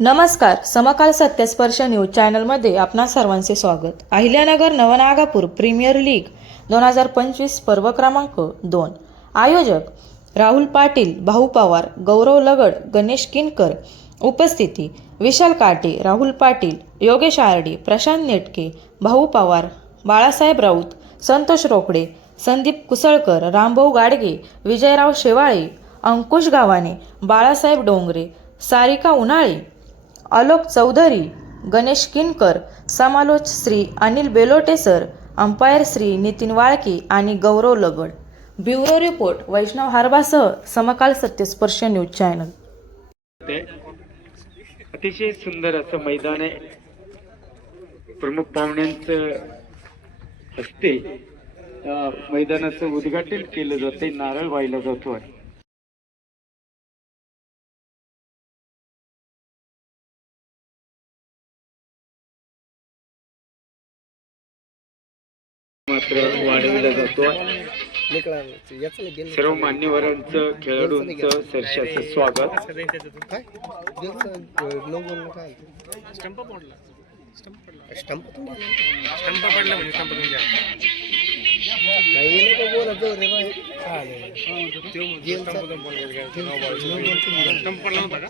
नमस्कार समकाल सत्यस्पर्श न्यूज चॅनलमध्ये आपणा सर्वांचे स्वागत. अहिल्यानगर नवनागापूर प्रीमियर लीग दोन हजार पंचवीस पर्व क्रमांक दोन. आयोजक राहुल पाटील भाऊ पवार गौरव लगड गणेश किनकर उपस्थिती विशाल काटे राहुल पाटील योगेश आरडे प्रशांत नेटके भाऊ पवार बाळासाहेब राऊत संतोष रोकडे संदीप कुसळकर रामभाऊ गाडगे विजयराव शेवाळे अंकुश गावाने बाळासाहेब डोंगरे सारिका उन्हाळे आलोक चौधरी गणेश किनकर समालोच श्री अनिल बेलोटे सर अंपायर श्री नितीन वाळके आणि गौरव लगड. ब्युरो रिपोर्ट वैष्णव हारबासह समकाल सत्यस्पर्श न्यूज चॅनल. अतिशय सुंदर असं मैदान आहे. प्रमुख पाहुण्यांचं हस्ते मैदानाचं उद्घाटन केलं जाते नारळ वाहिला जातो आहे मात्र वाढविला जातो. सर्व मान्यवरांचं खेळाडूंचं सरशाचं स्वागत. पडला पडला म्हणजे स्टंप पडला होता का?